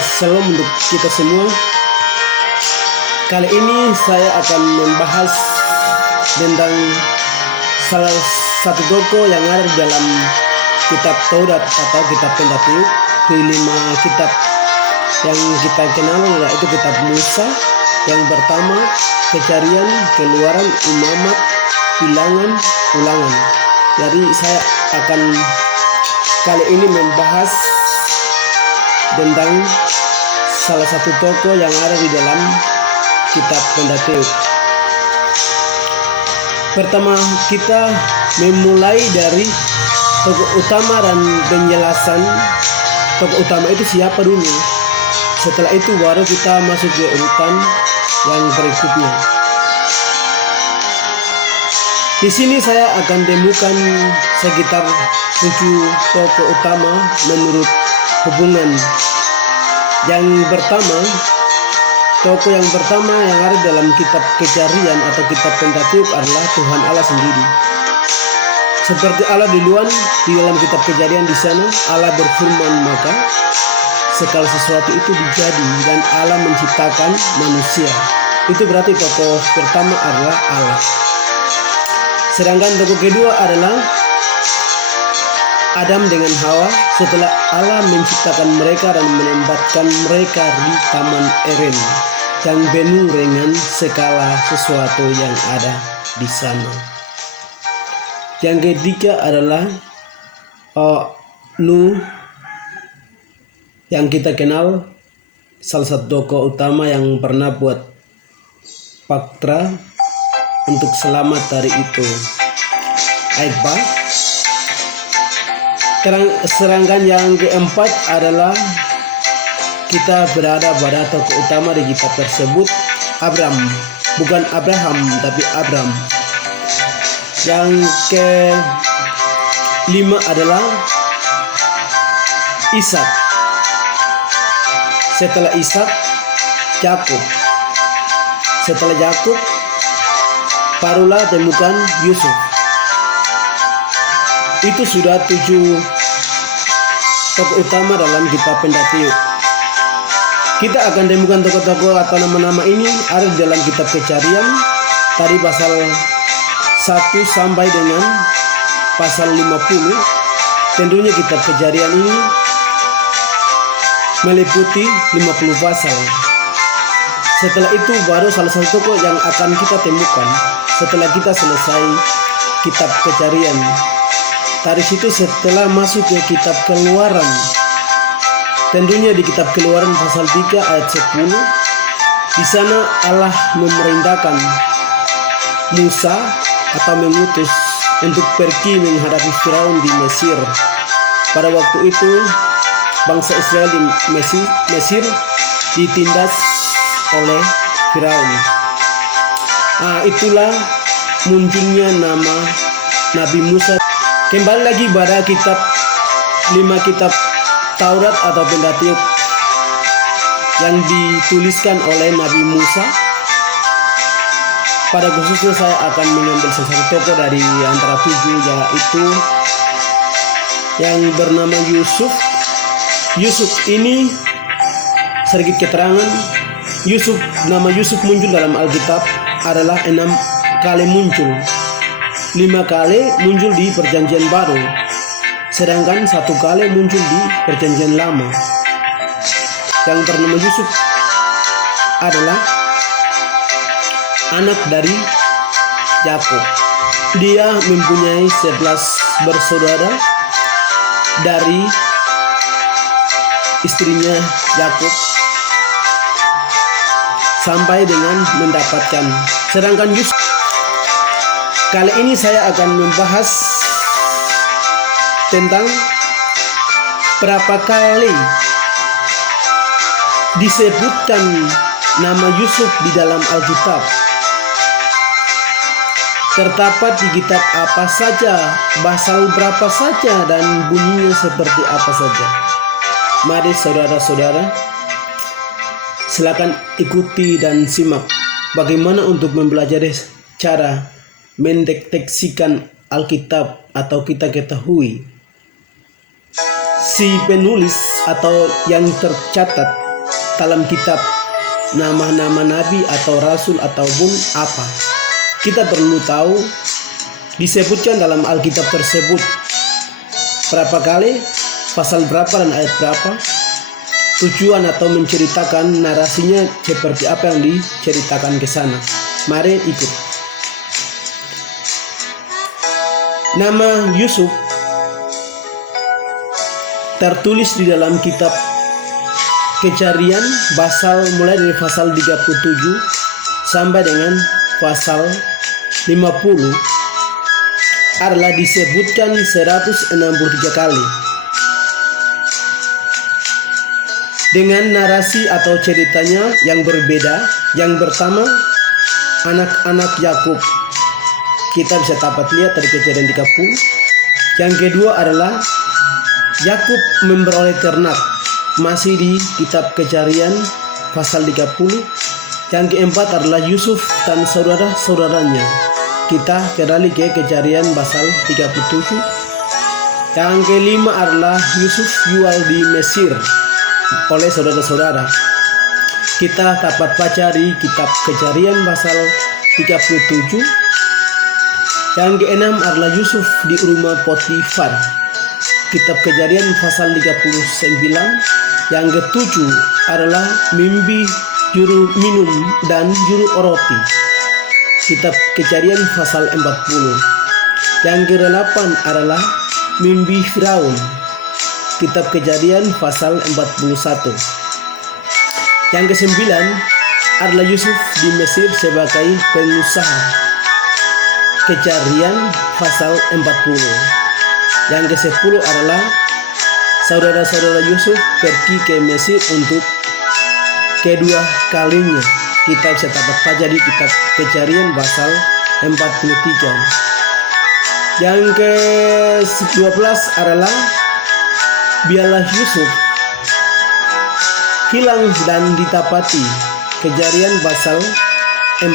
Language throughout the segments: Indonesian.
Shalom untuk kita semua. Kali ini saya akan membahas tentang salah satu tokoh yang ada di dalam kitab Taurat atau kitab Pentateuch. Di 5 kitab yang kita kenal yaitu kitab Musa. Yang pertama Kejarian, Keluaran, Imamat, Bilangan, Ulangan. Jadi saya akan kali ini membahas tentang salah satu tokoh yang ada di dalam kitab Pentateuch. Pertama kita memulai dari tokoh utama dan penjelasan tokoh utama itu siapa dulu. Setelah itu baru kita masuk ke urutan yang berikutnya. Di sini saya akan temukan sekitar 7 tokoh utama menurut hubungan. Yang pertama, tokoh yang pertama yang ada dalam kitab Kejarian atau kitab Pentateuch adalah Tuhan Allah sendiri. Seperti Allah duluan di dalam kitab Kejarian, di sana Allah berfirman, maka segala sesuatu itu dijadi, dan Allah menciptakan manusia. Itu berarti tokoh pertama adalah Allah. Sedangkan tokoh kedua adalah Adam dengan Hawa setelah Allah menciptakan mereka dan menempatkan mereka di Taman Eden yang penuh dengan segala sesuatu yang ada di sana. Yang ketiga adalah Nuh, yang kita kenal salah satu tokoh utama yang pernah buat fakta untuk selamat dari itu. Apa? Sedangkan yang keempat adalah kita berada pada tokoh utama di kitab tersebut, Abram, bukan Abraham tapi Abram. Yang kelima adalah Ishak. Setelah Ishak, Yakub. Setelah Yakub, barulah temukan Yusuf. Itu sudah 7 tokoh utama dalam kitab Pentateuch. Kita akan temukan tokoh-tokoh atau nama-nama ini ada di dalam kitab Kejarian tadi pasal 1 sampai dengan pasal 50. Tentunya kitab Kejarian ini meliputi 50 pasal. Setelah itu baru salah satu tokoh yang akan kita temukan setelah kita selesai kitab Kejarian. Dari situ setelah masuk ke kitab Keluaran, tentunya di kitab Keluaran pasal 3 ayat 10, di sana Allah memerintahkan Musa atau mengutus untuk pergi menghadapi Firaun di Mesir. Pada waktu itu bangsa Israel di Mesir ditindas oleh Firaun. Itulah munculnya nama Nabi Musa. Kembali lagi pada kitab 5 kitab Taurat atau Pentateuch yang dituliskan oleh Nabi Musa. Pada khususnya saya akan mengambil salah satu tokoh dari antara 7, yaitu yang bernama Yusuf. Yusuf ini sedikit keterangan. Nama Yusuf muncul dalam Alkitab adalah 6 kali muncul. 5 kali muncul di Perjanjian Baru, sedangkan 1 kali muncul di Perjanjian Lama. Yang bernama Yusuf adalah anak dari Yakub. Dia mempunyai 11 bersaudara dari istrinya Yakub sampai dengan mendapatkan. Sedangkan Yusuf, kali ini saya akan membahas tentang berapa kali disebutkan nama Yusuf di dalam Alkitab. Terdapat di kitab apa saja, pasal berapa saja, dan bunyinya seperti apa saja. Mari saudara-saudara, silakan ikuti dan simak bagaimana untuk mempelajari cara mendeteksikan Alkitab atau kita ketahui si penulis atau yang tercatat dalam kitab nama-nama nabi atau rasul ataupun apa. Kita perlu tahu disebutkan dalam Alkitab tersebut berapa kali, pasal berapa dan ayat berapa, tujuan atau menceritakan narasinya seperti apa yang diceritakan ke sana. Mari ikut. Nama Yusuf tertulis di dalam kitab Kejarian mulai dari pasal 37 sampai dengan pasal 50 adalah disebutkan 163 kali dengan narasi atau ceritanya yang berbeda. Yang pertama, anak-anak Yakub, kita bisa dapat lihat dari Kejadian 30. Yang kedua adalah Yakub memperoleh ternak, masih di kitab Kejarian pasal 30. Yang keempat adalah Yusuf dan saudara-saudaranya, kita kembali ke Kejarian pasal 37. Yang kelima adalah Yusuf jual di Mesir oleh saudara-saudara, kita dapat baca di kitab Kejarian pasal 37. Yang keenam adalah Yusuf di rumah Potifar, kitab Kejarian pasal 39. Yang ketujuh adalah mimpi juru minum dan juru roti, kitab Kejadian pasal 40. Yang kedelapan adalah mimpi Firaun, kitab Kejadian pasal 41. Yang kesembilan adalah Yusuf di Mesir sebagai pengusaha, Kejadian pasal 40. Yang ke-10 adalah saudara-saudara Yusuf pergi ke Mesir untuk kedua kalinya, kita bisa dapat baca di kitab Kejadian pasal 43. Yang ke-12 adalah biarlah Yusuf hilang dan didapati, Kejadian pasal 45.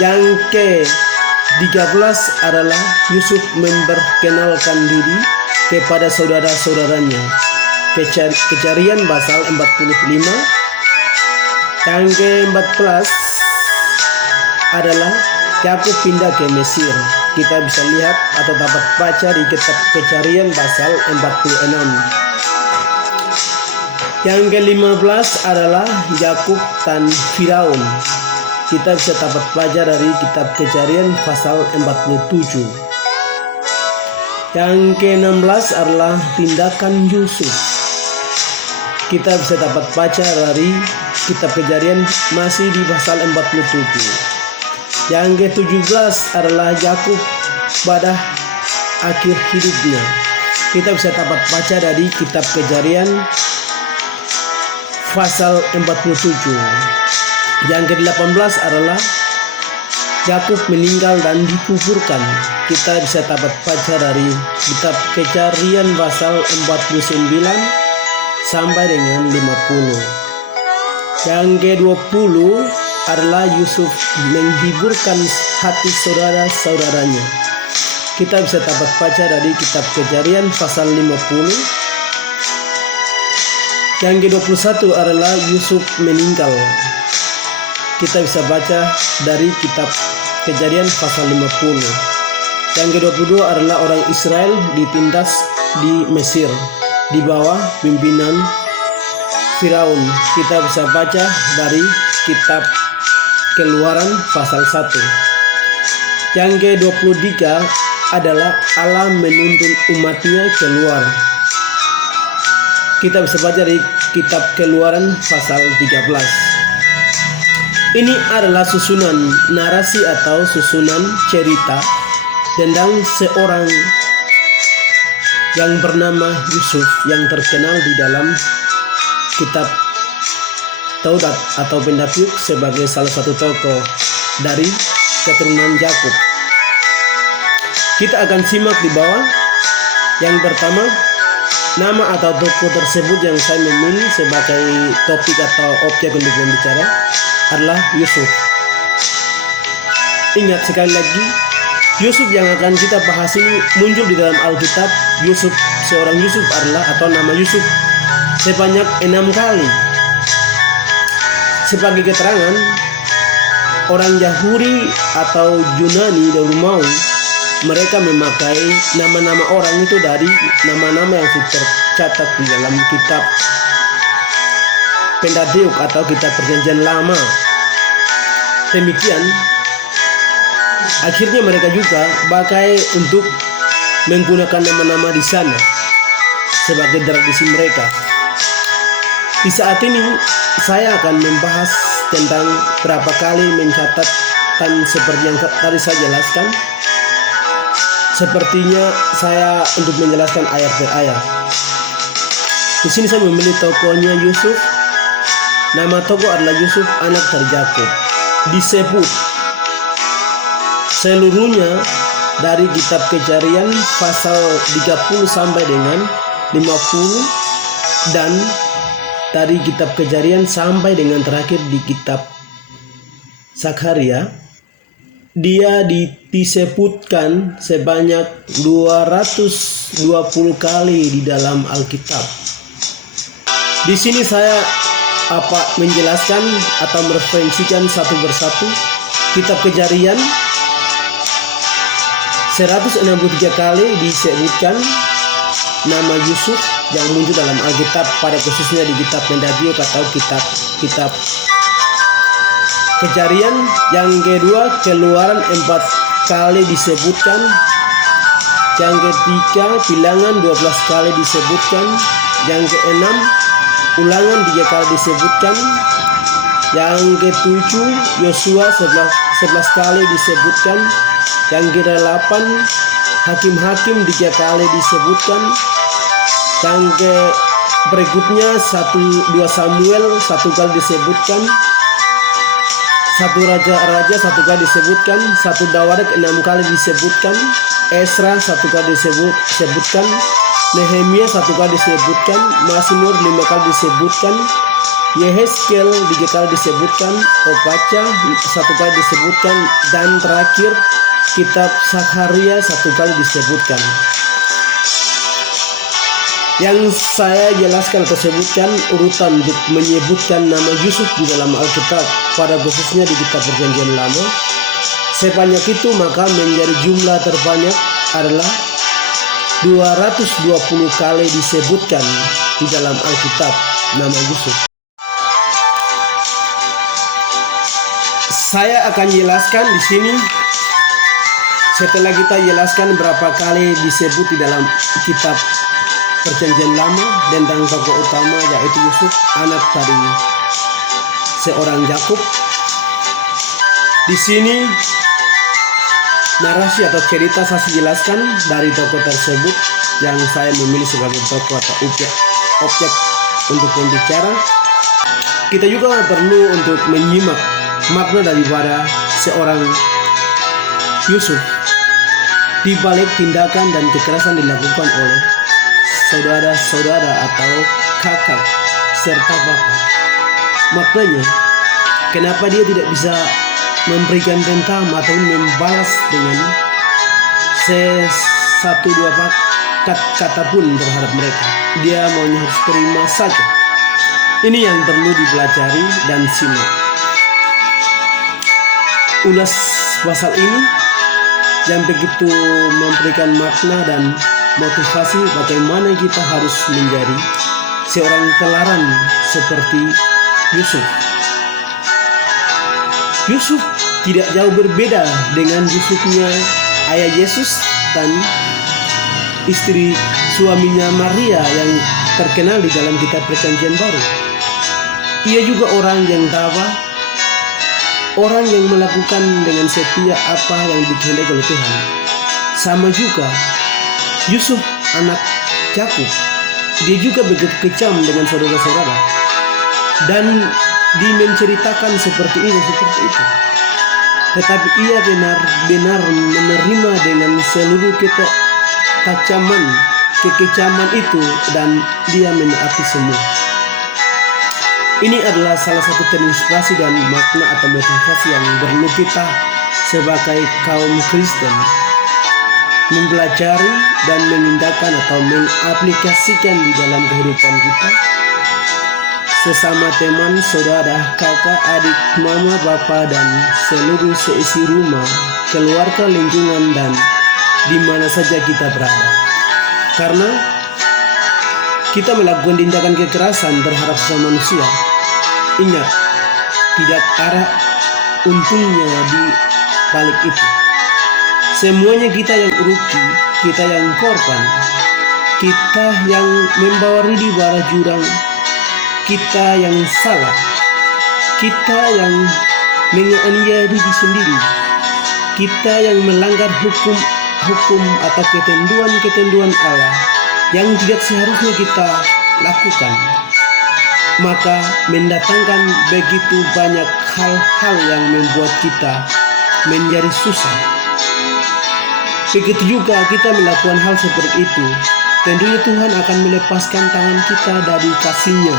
Yang ke-13 adalah Yusuf memperkenalkan diri kepada saudara-saudaranya, Kejadian pasal 45. Yang ke-14 adalah Yakub pindah ke Mesir, kita bisa lihat atau dapat baca di kitab Kejadian pasal 46. Yang ke-15 adalah Yakub dan Firaun, kita bisa dapat baca dari kitab Kejadian pasal 47. Yang ke-16 adalah tindakan Yusuf, kita bisa dapat baca dari kitab Kejadian masih di pasal 47. Yang ke-17 adalah Yakub pada akhir hidupnya, kita bisa dapat baca dari kitab Kejadian pasal 47. Yang ke-18 adalah Yakub meninggal dan dikuburkan, kita bisa dapat baca dari kitab Kejadian pasal 49 sampai dengan 50. Yang ke-20 adalah Yusuf menghiburkan hati saudara-saudaranya, kita bisa dapat baca dari kitab Kejadian pasal 50. Yang ke-21 adalah Yusuf meninggal, kita bisa baca dari kitab Kejadian pasal 50. Yang ke-22 adalah orang Israel ditindas di Mesir di bawah pimpinan Firaun, kita bisa baca dari kitab Keluaran pasal 1. Yang ke-23 adalah Allah menuntun umatnya keluar, kita bisa baca dari kitab Keluaran pasal 13. Ini adalah susunan narasi atau susunan cerita tentang seorang yang bernama Yusuf yang terkenal di dalam kitab Taurat atau Pentateuch sebagai salah satu tokoh dari keturunan Yakub. Kita akan simak di bawah. Yang pertama, nama atau tokoh tersebut yang saya memilih sebagai topik atau objek untuk berbicara adalah Yusuf. Ingat sekali lagi, Yusuf yang akan kita bahas ini muncul di dalam Alkitab. Yusuf seorang Yusuf adalah, atau nama Yusuf sebanyak 6 kali. Sebagai keterangan, orang Yahudi atau Yunani dan Romawi, mereka memakai nama-nama orang itu dari nama-nama yang tercatat di dalam kitab Pentateuch atau kitab Perjanjian Lama. Demikian, akhirnya mereka juga pakai untuk menggunakan nama-nama di sana sebagai tradisi mereka. Di saat ini saya akan membahas tentang berapa kali mencatatkan seperti yang tadi saya jelaskan. Sepertinya saya untuk menjelaskan ayat per ayat. Di sini saya memilih tokohnya Yusuf. Nama tokoh adalah Yusuf, anak dari Yakub. Disebut seluruhnya dari kitab Kejarian pasal 30 sampai dengan 50, dan dari kitab Kejarian sampai dengan terakhir di kitab Zakharia. Dia disebutkan sebanyak 220 kali di dalam Alkitab. Di sini saya menjelaskan atau mereferensikan satu persatu. Kitab Kejarian 163 kali disebutkan nama Yusuf yang muncul dalam Alkitab, pada khususnya di kitab Pentateuch atau kitab Kejarian. Yang kedua, Keluaran 4 kali disebutkan. Yang ketiga, Bilangan 12 kali disebutkan. Yang keenam, Ulangan 3 kali disebutkan. Yang ketujuh, Yosua 11 kali disebutkan. Yang ke-8, Hakim-Hakim 3 kali disebutkan. Yang berikutnya 2 Samuel 1 kali disebutkan. 1 Raja-Raja 1 kali disebutkan. 1 Dawarik 6 kali disebutkan. Esra 1 kali disebutkan. Nehemia 1 kali disebutkan. Mazmur 5 kali disebutkan. Yehezkiel 3 kali disebutkan. Obadya 1 kali disebutkan. Dan terakhir kitab Zakharia 1 kali disebutkan. Yang saya jelaskan atau sebutkan urutan untuk menyebutkan nama Yusuf di dalam Alkitab, pada khususnya di kitab Perjanjian Lama, sebanyak itu, maka menjadi jumlah terbanyak adalah 220 kali disebutkan di dalam Alkitab nama Yusuf. Saya akan jelaskan di sini setelah kita jelaskan berapa kali disebut di dalam kitab Perjanjian Lama tentang tokoh utama, yaitu Yusuf, anak dari seorang Yakub. Di sini narasi atau cerita saya jelaskan dari tokoh tersebut yang saya memilih sebagai tokoh atau objek untuk pembicara. Kita juga perlu untuk menyimak makna daripada seorang Yusuf di balik tindakan dan kekerasan dilakukan oleh saudara-saudara atau kakak serta bapak. Maknanya, kenapa dia tidak bisa memberikan dentam atau membalas dengan satu dua kata pun terhadap mereka. Dia maunya harus terima saja. Ini yang perlu dipelajari dan simak. Ulas pasal ini yang begitu memberikan makna dan motivasi bagaimana kita harus menjadi seorang teladan seperti Yusuf. Yusuf tidak jauh berbeda dengan Yusufnya ayah Yesus dan istri suaminya Maria yang terkenal di dalam kitab Perjanjian Baru. Ia juga orang yang tabah, orang yang melakukan dengan setia apa yang dikehendaki oleh Tuhan. Sama juga Yusuf, anak Yakub, dia juga begitu kejam dengan saudara-saudara dan menceritakan seperti itu. Tetapi ia benar-benar menerima dengan seluruh kekejaman itu, dan dia menaati semua. Ini adalah salah satu terinspirasi dan makna atau motivasi yang perlu kita sebagai kaum Kristen mempelajari dan mengindahkan atau mengaplikasikan di dalam kehidupan kita, sesama teman, saudara, kakak, adik, mama, bapa, dan seluruh seisi rumah, keluarga, lingkungan, dan di mana saja kita berada. Karena kita melakukan tindakan kekerasan terhadap sesama manusia, ingat, tidak ada untungnya di balik itu. Semuanya kita yang rugi, kita yang korban, kita yang membawa di bawah jurang, kita yang salah, kita yang menganiaya diri sendiri, kita yang melanggar hukum atau ketentuan Allah yang tidak seharusnya kita lakukan, maka mendatangkan begitu banyak hal-hal yang membuat kita menjadi susah. Begitu juga kita melakukan hal seperti itu, tentunya Tuhan akan melepaskan tangan kita dari kasih-Nya,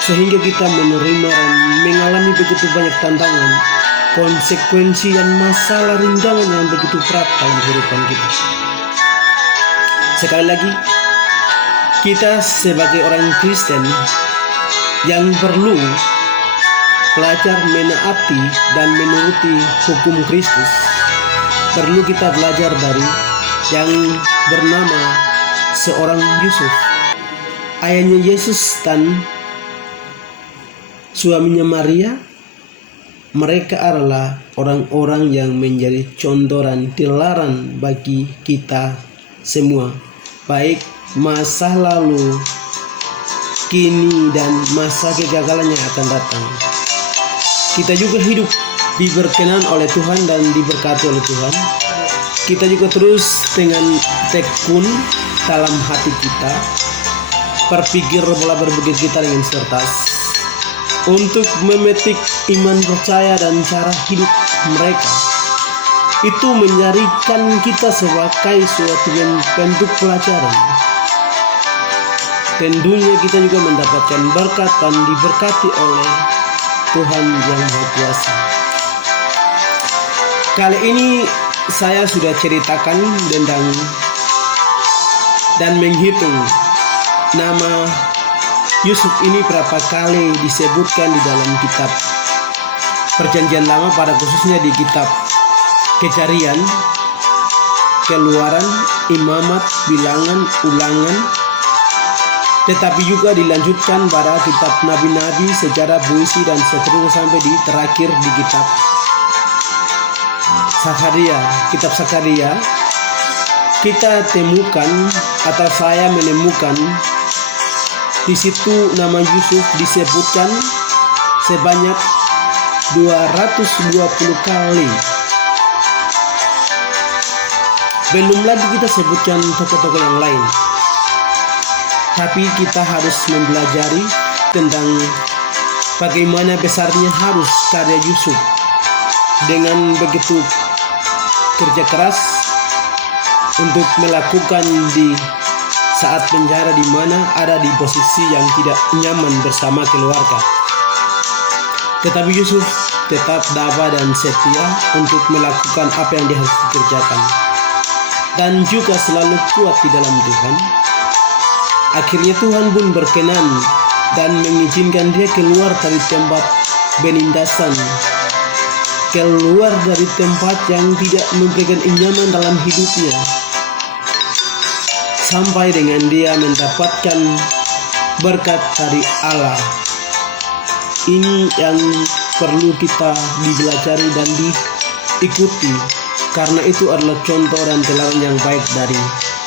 sehingga kita menerima dan mengalami begitu banyak tantangan, konsekuensi dan masalah rintangan yang begitu berat dalam kehidupan kita. Sekali lagi, kita sebagai orang Kristen yang perlu belajar menaati dan menuruti hukum Kristus, perlu kita belajar dari yang bernama seorang Yusuf, ayahnya Yesus dan suaminya Maria. Mereka adalah orang-orang yang menjadi contoh dan teladan bagi kita semua, baik masa lalu, kini, dan masa kegagalan yang akan datang. Kita juga hidup diberkenan oleh Tuhan dan diberkati oleh Tuhan. Kita juga terus dengan tekun dalam hati kita, berpikir pola berpikir kita dengan cerdas untuk memetik iman, percaya, dan cara hidup mereka. Itu menjadikan kita sebagai suatu bentuk pelajaran. Tentunya kita juga mendapatkan berkat dan diberkati oleh Tuhan yang Maha Kuasa. Kali ini saya sudah ceritakan tentang dan menghitung nama Yusuf ini berapa kali disebutkan di dalam kitab Perjanjian Lama, pada khususnya di kitab Kejarian, Keluaran, Imamat, Bilangan, Ulangan, tetapi juga dilanjutkan pada kitab Nabi-Nabi, Sejarah, Puisi, dan seterusnya sampai di terakhir di kitab Sakaria. Kitab Sakaria kita temukan atau saya menemukan di situ nama Yusuf disebutkan sebanyak 220 kali. Belum lagi kita sebutkan tokoh-tokoh yang lain. Tapi kita harus mempelajari tentang bagaimana besarnya harus karya Yusuf dengan begitu kerja keras untuk melakukan di saat penjara, di mana ada di posisi yang tidak nyaman bersama keluarga. Tetapi Yusuf tetap tabah dan setia untuk melakukan apa yang dia harus dikerjakan, dan juga selalu kuat di dalam Tuhan. Akhirnya Tuhan pun berkenan dan mengizinkan dia keluar dari tempat penindasan, keluar dari tempat yang tidak memberikan nyaman dalam hidupnya, sampai dengan dia mendapatkan berkat dari Allah. Ini yang perlu kita dipelajari dan diikuti, karena itu adalah contoh dan teladan yang baik dari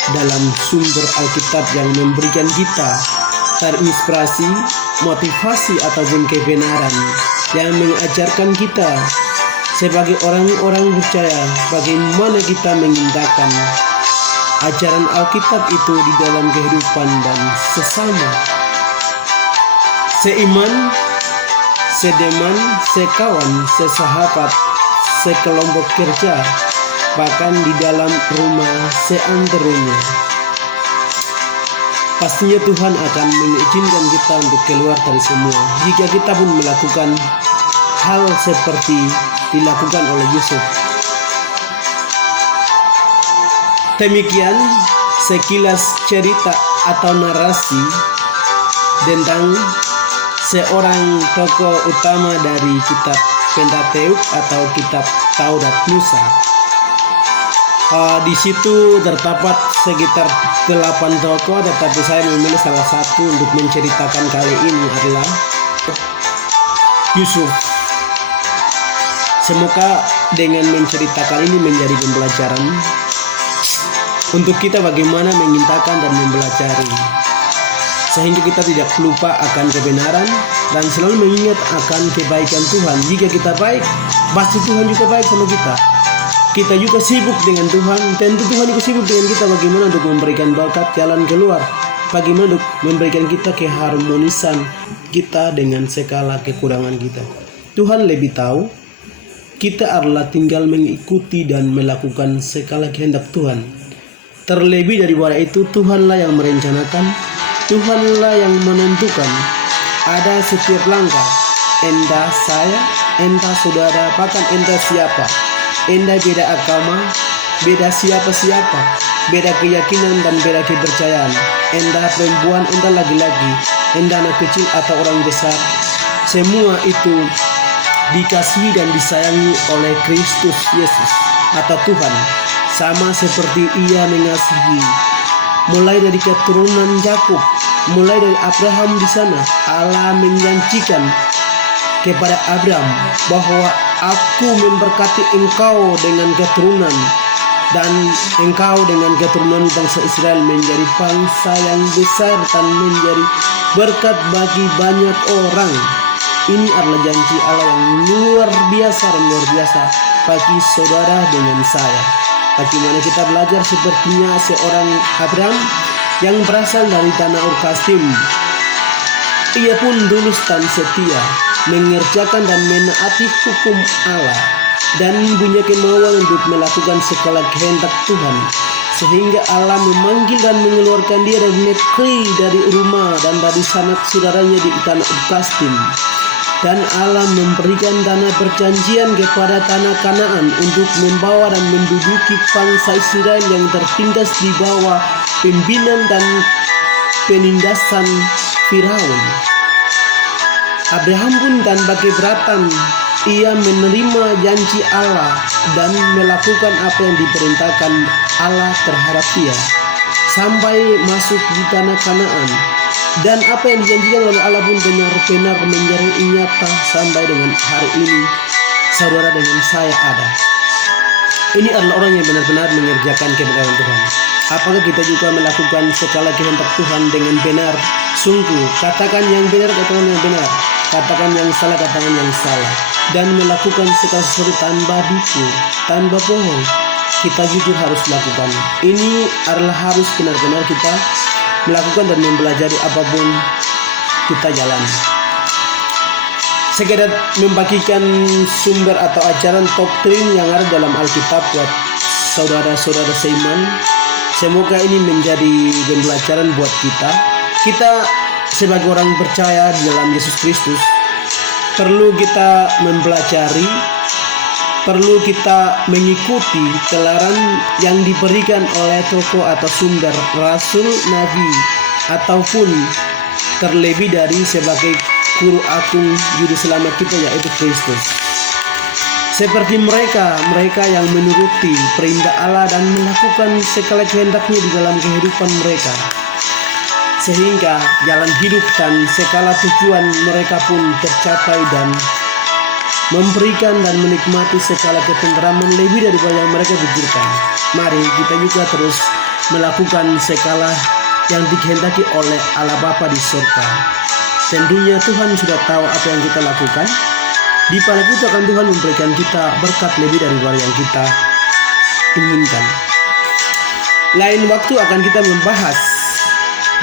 dalam sumber Alkitab yang memberikan kita terinspirasi, motivasi, ataupun kebenaran yang mengajarkan kita sebagai orang-orang percaya bagaimana kita mengindahkan ajaran Alkitab itu di dalam kehidupan dan sesama, seiman, sedeman, sekawan, sesahabat, sekelompok kerja, bahkan di dalam rumah seantaranya. Pastinya Tuhan akan mengizinkan kita untuk keluar dari semua jika kita pun melakukan hal seperti dilakukan oleh Yusuf. Demikian sekilas cerita atau narasi tentang seorang tokoh utama dari kitab Pentateuk atau kitab Taurat Musa. Di situ terdapat sekitar 8 tokoh, tetapi saya memilih salah satu untuk menceritakan kali ini adalah Yusuf. Semoga dengan menceritakan ini menjadi pembelajaran untuk kita bagaimana mengintakan dan mempelajari, sehingga kita tidak lupa akan kebenaran dan selalu mengingat akan kebaikan Tuhan. Jika kita baik, pasti Tuhan juga baik sama kita. Kita juga sibuk dengan Tuhan, tentu Tuhan juga sibuk dengan kita bagaimana untuk memberikan berkat jalan keluar, bagaimana untuk memberikan kita keharmonisan kita dengan segala kekurangan kita. Tuhan lebih tahu, kita adalah tinggal mengikuti dan melakukan segala kehendak Tuhan. Terlebih daripada itu, Tuhanlah yang merencanakan, Tuhanlah yang menentukan. Ada setiap langkah, entah saya, entah saudara, bahkan entah siapa, entah beda agama, beda siapa-siapa, beda keyakinan dan beda kepercayaan, entah perempuan, entah laki-laki, entah anak kecil atau orang besar, semua itu dikasihi dan disayangi oleh Kristus Yesus atau Tuhan, sama seperti Ia mengasihi. Mulai dari keturunan Yakub, mulai dari Abraham di sana, Allah menjanjikan kepada Abraham bahwa Aku memberkati engkau dengan keturunan, dan engkau dengan keturunan bangsa Israel menjadi bangsa yang besar dan menjadi berkat bagi banyak orang. Ini adalah janji Allah yang luar biasa dan luar biasa bagi saudara dengan saya. Bagaimana kita belajar sepertinya seorang Abraham yang berasal dari tanah Ur Kasdim. Ia pun tulus dan setia mengerjakan dan menaati hukum Allah dan punya kemauan untuk melakukan segala kehendak Tuhan, sehingga Allah memanggil dan mengeluarkan dia dari negeri, dari rumah dan dari sanak saudaranya di tanah Ur Kasdim. Dan Allah memberikan tanah perjanjian kepada tanah Kanaan untuk membawa dan menduduki bangsa Israel yang tertindas di bawah pimpinan dan penindasan Firaun. Abraham pun tanpa keberatan, ia menerima janji Allah dan melakukan apa yang diperintahkan Allah terhadap dia sampai masuk di tanah Kanaan. Dan apa yang dijanjikan oleh Allah pun benar-benar menjadi nyata sampai dengan hari ini saudara dengan saya ada. Ini adalah orang yang benar-benar mengerjakan kebenaran Tuhan. Apakah kita juga melakukan segala kehendak Tuhan dengan benar? Sungguh, katakan yang benar, katakan yang benar, katakan yang salah, katakan yang salah, dan melakukan segala sesuatu tanpa tipu, tanpa bohong. Kita jujur harus lakukan. Ini adalah harus benar-benar kita melakukan dan mempelajari apapun kita jalani. Sekedar membagikan sumber atau ajaran doktrin yang ada dalam Alkitab buat saudara-saudara seiman. Semoga ini menjadi pembelajaran buat kita. Kita sebagai orang percaya di dalam Yesus Kristus perlu kita mempelajari, perlu kita mengikuti telaran yang diberikan oleh tokoh atau sumber rasul, nabi, ataupun terlebih dari sebagai guru agung juru selamat kita, yaitu Kristus. Seperti mereka yang menuruti perintah Allah dan melakukan segala kehendaknya di dalam kehidupan mereka, sehingga jalan hidup dan segala tujuan mereka pun tercapai dan memberikan dan menikmati segala ketenteraman lebih daripada yang mereka pikirkan. Mari kita juga terus melakukan segala yang dikehendaki oleh Allah Bapa di surga. Tentunya Tuhan sudah tahu apa yang kita lakukan. Di balik itu akan Tuhan memberikan kita berkat lebih daripada yang kita inginkan. Lain waktu akan kita membahas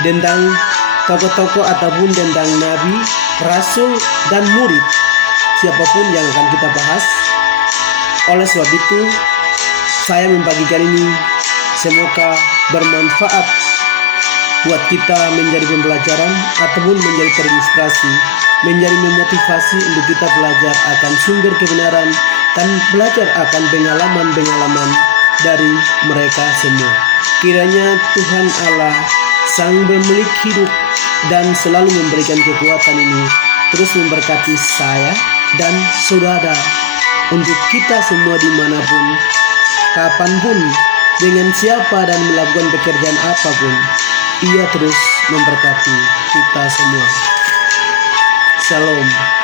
tentang tokoh-tokoh ataupun tentang nabi, rasul, dan murid, siapapun yang akan kita bahas. Oleh sebab itu, saya membagikan ini semoga bermanfaat buat kita menjadi pembelajaran ataupun menjadi terinspirasi, menjadi memotivasi untuk kita belajar akan sumber kebenaran dan belajar akan pengalaman-pengalaman dari mereka semua. Kiranya Tuhan Allah, Sang Pemilik hidup dan selalu memberikan kekuatan ini, terus memberkati saya dan saudara, untuk kita semua dimanapun, kapanpun, dengan siapa dan melakukan pekerjaan apapun, Ia terus memberkati kita semua. Shalom.